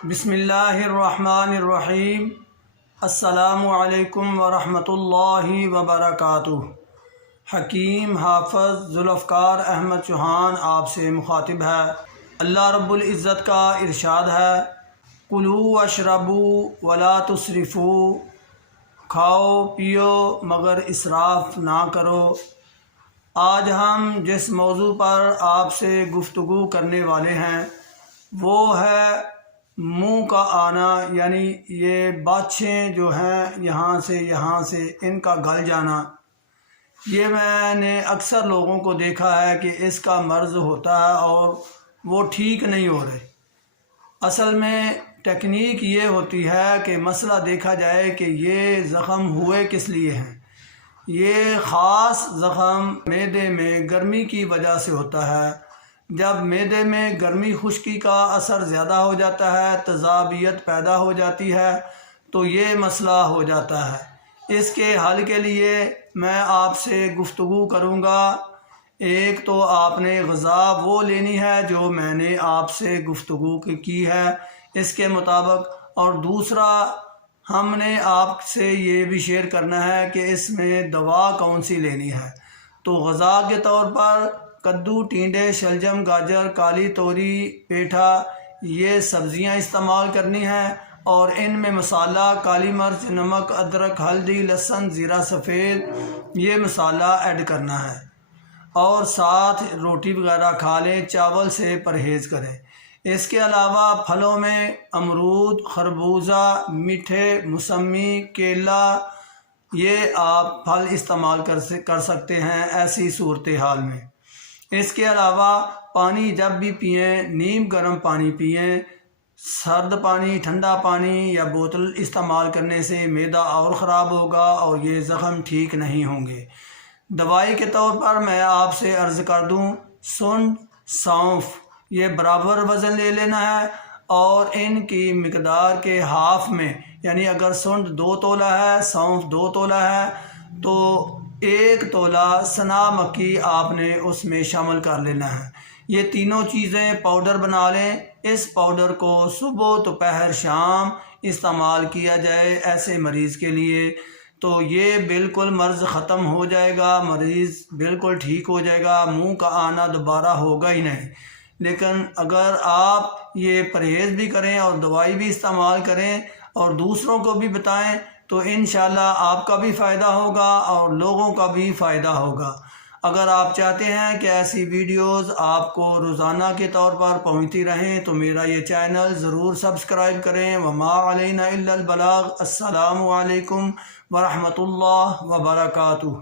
بسم اللہ الرحمن الرحیم۔ السلام علیکم ورحمۃ اللہ وبرکاتہ۔ حکیم حافظ ذوالفقار احمد چوہان آپ سے مخاطب ہے۔ اللہ رب العزت کا ارشاد ہے، کلوا واشربوا ولا تسرفوا، کھاؤ پیو مگر اسراف نہ کرو۔ آج ہم جس موضوع پر آپ سے گفتگو کرنے والے ہیں وہ ہے منہ کا آنا، یعنی یہ باتیں جو ہیں یہاں سے ان کا گل جانا۔ یہ میں نے اکثر لوگوں کو دیکھا ہے کہ اس کا مرض ہوتا ہے اور وہ ٹھیک نہیں ہو رہے۔ اصل میں ٹیکنیک یہ ہوتی ہے کہ مسئلہ دیکھا جائے کہ یہ زخم ہوئے کس لیے ہیں۔ یہ خاص زخم معدے میں گرمی کی وجہ سے ہوتا ہے۔ جب معدے میں گرمی خشکی کا اثر زیادہ ہو جاتا ہے، تذابیت پیدا ہو جاتی ہے تو یہ مسئلہ ہو جاتا ہے۔ اس کے حل کے لیے میں آپ سے گفتگو کروں گا۔ ایک تو آپ نے غذا وہ لینی ہے جو میں نے آپ سے گفتگو کی ہے اس کے مطابق، اور دوسرا ہم نے آپ سے یہ بھی شیئر کرنا ہے کہ اس میں دوا کون سی لینی ہے۔ تو غذا کے طور پر کدو، ٹینڈے، شلجم، گاجر، کالی توری، پیٹھا، یہ سبزیاں استعمال کرنی ہیں، اور ان میں مسالہ کالی مرچ، نمک، ادرک، ہلدی، لہسن، زیرہ سفید یہ مسالہ ایڈ کرنا ہے، اور ساتھ روٹی وغیرہ کھا لیں، چاول سے پرہیز کریں۔ اس کے علاوہ پھلوں میں امرود، خربوزہ، میٹھے، موسمی، کیلا یہ آپ پھل استعمال کر سکتے ہیں ایسی صورتحال میں۔ اس کے علاوہ پانی جب بھی پئیں نیم گرم پانی پئیں۔ سرد پانی، ٹھنڈا پانی یا بوتل استعمال کرنے سے معدہ اور خراب ہوگا اور یہ زخم ٹھیک نہیں ہوں گے۔ دوائی کے طور پر میں آپ سے عرض کر دوں، سونڈ، سونف یہ برابر وزن لے لینا ہے، اور ان کی مقدار کے ہاف میں، یعنی اگر سونڈ 2 تولہ ہے، سونف 2 تولہ ہے تو 1 تولہ سنا مکی آپ نے اس میں شامل کر لینا ہے۔ یہ تینوں چیزیں پاؤڈر بنا لیں۔ اس پاؤڈر کو صبح، دوپہر، شام استعمال کیا جائے ایسے مریض کے لیے، تو یہ بالکل مرض ختم ہو جائے گا، مریض بالکل ٹھیک ہو جائے گا، منہ کا آنا دوبارہ ہوگا ہی نہیں۔ لیکن اگر آپ یہ پرہیز بھی کریں اور دوائی بھی استعمال کریں اور دوسروں کو بھی بتائیں تو انشاءاللہ آپ کا بھی فائدہ ہوگا اور لوگوں کا بھی فائدہ ہوگا۔ اگر آپ چاہتے ہیں کہ ایسی ویڈیوز آپ کو روزانہ کے طور پر پہنچتی رہیں تو میرا یہ چینل ضرور سبسکرائب کریں۔ وما علینا الا البلاغ۔ السلام علیکم ورحمۃ اللہ وبرکاتہ۔